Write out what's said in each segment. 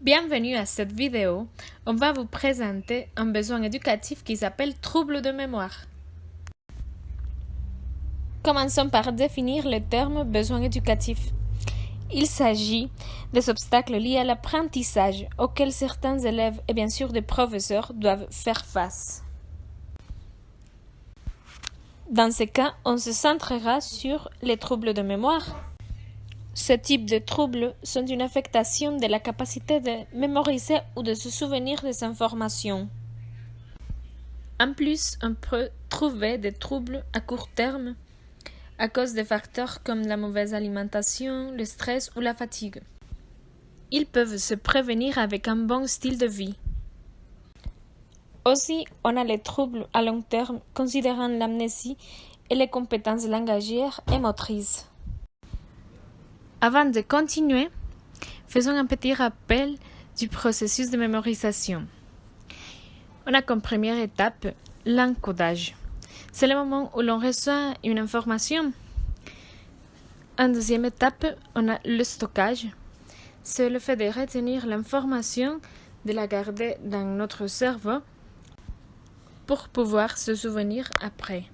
Bienvenue à cette vidéo. On va vous présenter un besoin éducatif qui s'appelle trouble de mémoire. Commençons par définir le terme besoin éducatif. Il s'agit des obstacles liés à l'apprentissage auxquels certains élèves et bien sûr des professeurs doivent faire face. Dans ce cas, on se centrera sur les troubles de mémoire. Ce type de troubles sont une affectation de la capacité de mémoriser ou de se souvenir des informations. En plus, on peut trouver des troubles à court terme à cause de facteurs comme la mauvaise alimentation, le stress ou la fatigue. Ils peuvent se prévenir avec un bon style de vie. Aussi, on a les troubles à long terme considérant l'amnésie et les compétences langagières et motrices. Avant de continuer, faisons un petit rappel du processus de mémorisation. On a comme première étape l'encodage. C'est le moment où l'on reçoit une information. En deuxième étape, on a le stockage. C'est le fait de retenir l'information, de la garder dans notre cerveau pour pouvoir se souvenir après.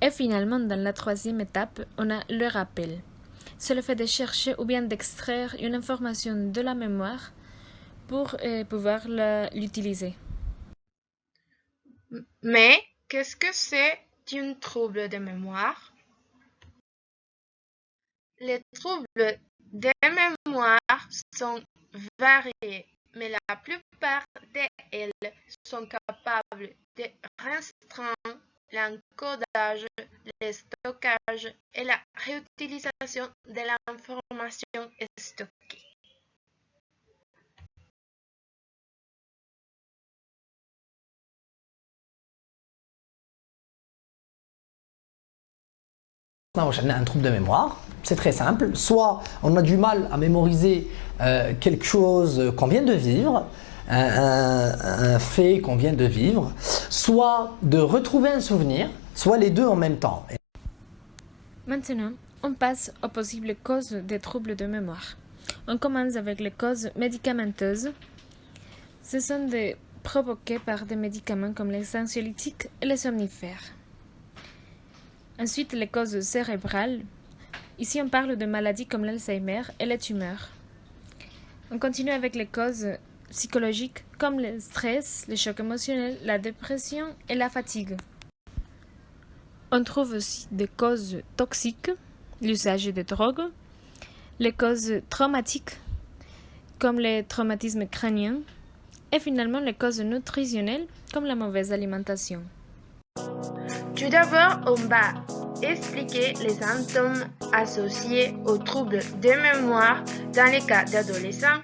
Et finalement, dans la troisième étape, on a le rappel. C'est le fait de chercher ou bien d'extraire une information de la mémoire pour pouvoir l'utiliser. Mais qu'est-ce que c'est un trouble de mémoire? Les troubles de mémoire sont variés, mais la plupart d'elles sont capables de restreindre l'encodage, le stockage et la réutilisation de l'information stockée. Un trouble de mémoire, c'est très simple. Soit on a du mal à mémoriser quelque chose qu'on vient de vivre, un fait qu'on vient de vivre, soit de retrouver un souvenir, soit les deux en même temps. Maintenant, on passe aux possibles causes des troubles de mémoire. On commence avec les causes médicamenteuses. Ce sont provoquées par des médicaments comme les anxiolytiques et les somnifères. Ensuite, les causes cérébrales. Ici, on parle de maladies comme l'Alzheimer et les tumeurs. On continue avec les causes psychologiques comme le stress, le choc émotionnel, la dépression et la fatigue. On trouve aussi des causes toxiques, l'usage de drogues, les causes traumatiques comme les traumatismes crâniens et finalement les causes nutritionnelles comme la mauvaise alimentation. Tout d'abord, on va expliquer les symptômes associés aux troubles de mémoire dans les cas d'adolescents.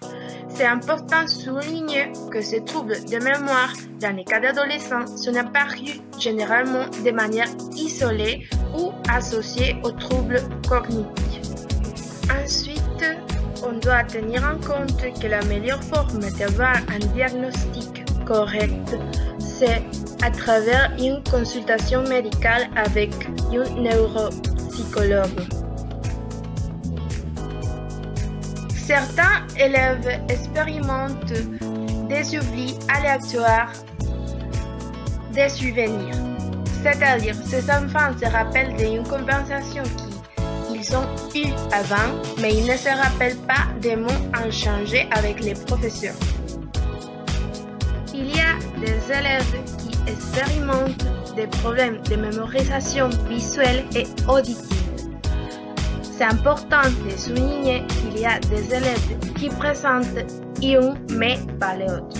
C'est important de souligner que ces troubles de mémoire dans les cas d'adolescents sont apparus généralement de manière isolée ou associés aux troubles cognitifs. Ensuite, on doit tenir en compte que la meilleure forme d'avoir un diagnostic correct, c'est à travers une consultation médicale avec un neuropsychologue. Certains élèves expérimentent des oublis aléatoires des souvenirs, c'est-à-dire ces enfants se rappellent d'une conversation qu'ils ont eue avant, mais ils ne se rappellent pas des mots échangés avec les professeurs. Il y a des élèves qui expérimentent des problèmes de mémorisation visuelle et auditive. C'est important de souligner qu'il y a des élèves qui présentent un mais pas l'autre.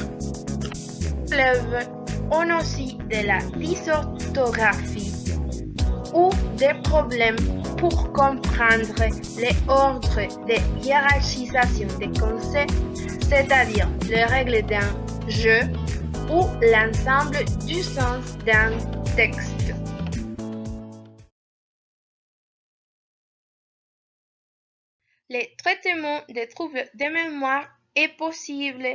Les élèves ont aussi de la dysorthographie ou des problèmes pour comprendre les ordres de hiérarchisation des concepts, c'est-à-dire les règles d'un jeu ou l'ensemble du sens d'un texte. Le traitement des troubles de mémoire est possible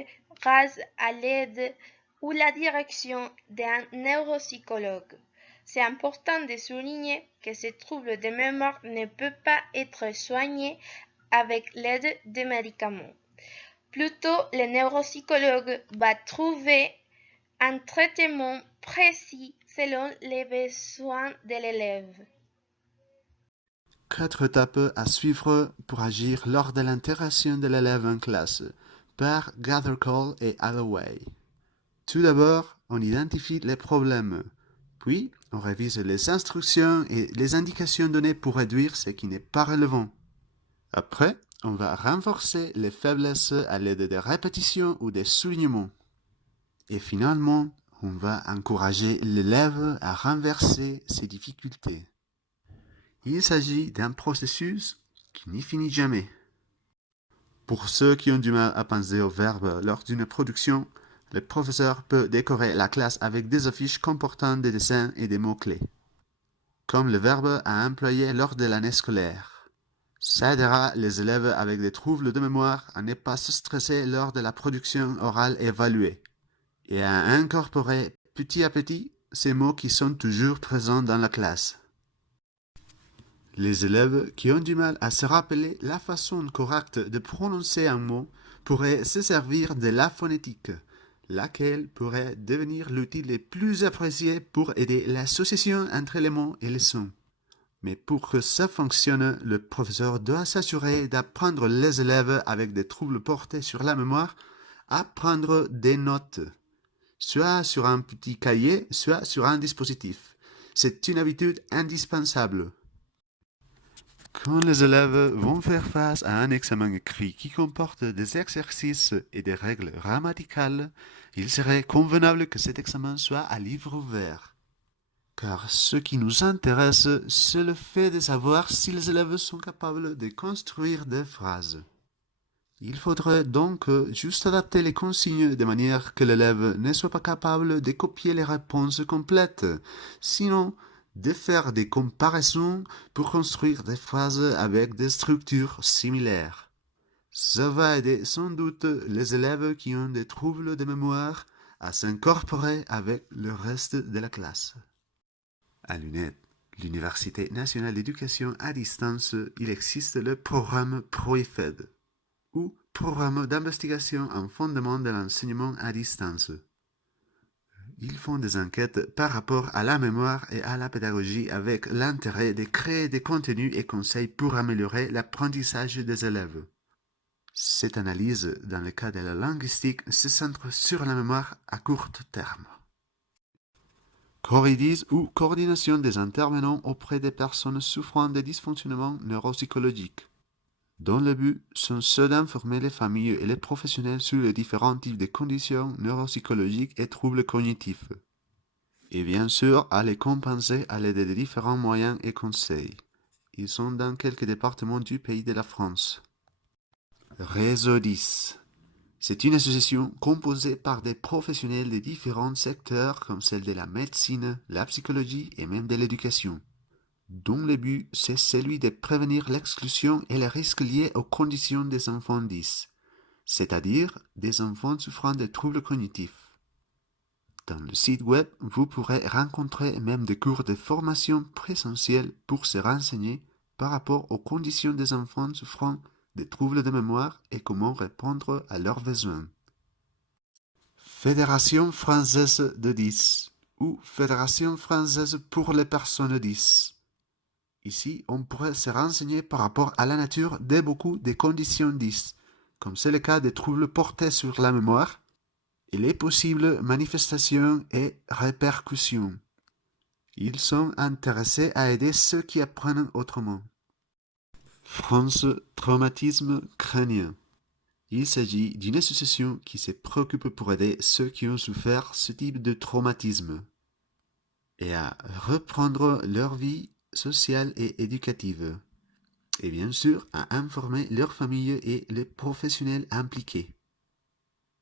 grâce à l'aide ou la direction d'un neuropsychologue. C'est important de souligner que ces troubles de mémoire ne peuvent pas être soignés avec l'aide de médicaments. Plutôt, le neuropsychologue va trouver un traitement précis selon les besoins de l'élève. 4 étapes à suivre pour agir lors de l'intégration de l'élève en classe par Gathercall et Alloway. Tout d'abord, on identifie les problèmes. Puis, on révise les instructions et les indications données pour réduire ce qui n'est pas relevant. Après, on va renforcer les faiblesses à l'aide des répétitions ou des soulignements. Et finalement, on va encourager l'élève à renverser ses difficultés. Il s'agit d'un processus qui n'y finit jamais. Pour ceux qui ont du mal à penser au verbe lors d'une production, le professeur peut décorer la classe avec des affiches comportant des dessins et des mots-clés, comme le verbe à employer lors de l'année scolaire. Ça aidera les élèves avec des troubles de mémoire à ne pas se stresser lors de la production orale évaluée et à incorporer petit à petit ces mots qui sont toujours présents dans la classe. Les élèves qui ont du mal à se rappeler la façon correcte de prononcer un mot pourraient se servir de la phonétique, laquelle pourrait devenir l'outil le plus apprécié pour aider l'association entre les mots et les sons. Mais pour que ça fonctionne, le professeur doit s'assurer d'apprendre les élèves avec des troubles portés sur la mémoire à prendre des notes, soit sur un petit cahier, soit sur un dispositif. C'est une habitude indispensable. Quand les élèves vont faire face à un examen écrit qui comporte des exercices et des règles grammaticales, il serait convenable que cet examen soit à livre ouvert. Car ce qui nous intéresse, c'est le fait de savoir si les élèves sont capables de construire des phrases. Il faudrait donc juste adapter les consignes de manière que l'élève ne soit pas capable de copier les réponses complètes, sinon de faire des comparaisons pour construire des phrases avec des structures similaires. Ça va aider sans doute les élèves qui ont des troubles de mémoire à s'incorporer avec le reste de la classe. À l'UNED, l'Université nationale d'éducation à distance, il existe le programme PROIFED, ou Programme d'investigation en fondement de l'enseignement à distance. Ils font des enquêtes par rapport à la mémoire et à la pédagogie avec l'intérêt de créer des contenus et conseils pour améliorer l'apprentissage des élèves. Cette analyse, dans le cas de la linguistique, se centre sur la mémoire à court terme. Coridis ou coordination des intervenants auprès des personnes souffrant de dysfonctionnements neuropsychologiques, dont le but sont ceux d'informer les familles et les professionnels sur les différents types de conditions neuropsychologiques et troubles cognitifs, et bien sûr à les compenser à l'aide de différents moyens et conseils. Ils sont dans quelques départements du pays de la France. Réseau 10. C'est une association composée par des professionnels de différents secteurs comme celle de la médecine, la psychologie et même de l'éducation, dont le but c'est celui de prévenir l'exclusion et les risques liés aux conditions des enfants 10, c'est-à-dire des enfants souffrant de troubles cognitifs. Dans le site web, vous pourrez rencontrer même des cours de formation présentiels pour se renseigner par rapport aux conditions des enfants souffrant des troubles de mémoire et comment répondre à leurs besoins. Fédération française de 10 ou Fédération française pour les personnes 10. Ici, on pourrait se renseigner par rapport à la nature de beaucoup des conditions 10, comme c'est le cas des troubles portés sur la mémoire, et les possibles manifestations et répercussions. Ils sont intéressés à aider ceux qui apprennent autrement. France Traumatisme Crânien. Il s'agit d'une association qui se préoccupe pour aider ceux qui ont souffert ce type de traumatisme et à reprendre leur vie sociale et éducative, et bien sûr à informer leurs familles et les professionnels impliqués.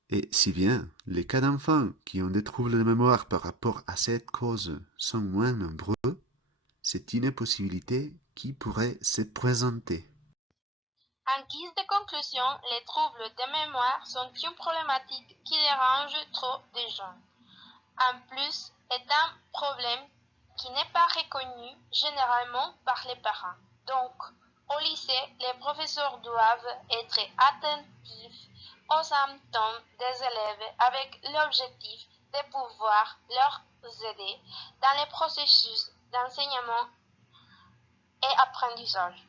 Et si bien les cas d'enfants qui ont des troubles de mémoire par rapport à cette cause sont moins nombreux, c'est une possibilité qui pourrait se présenter. En guise de conclusion, les troubles de mémoire sont une problématique qui dérange trop de gens. En plus, est un problème qui n'est pas reconnu généralement par les parents. Donc, au lycée, les professeurs doivent être attentifs aux symptômes des élèves avec l'objectif de pouvoir leur aider dans les processus d'enseignement et apprentissage.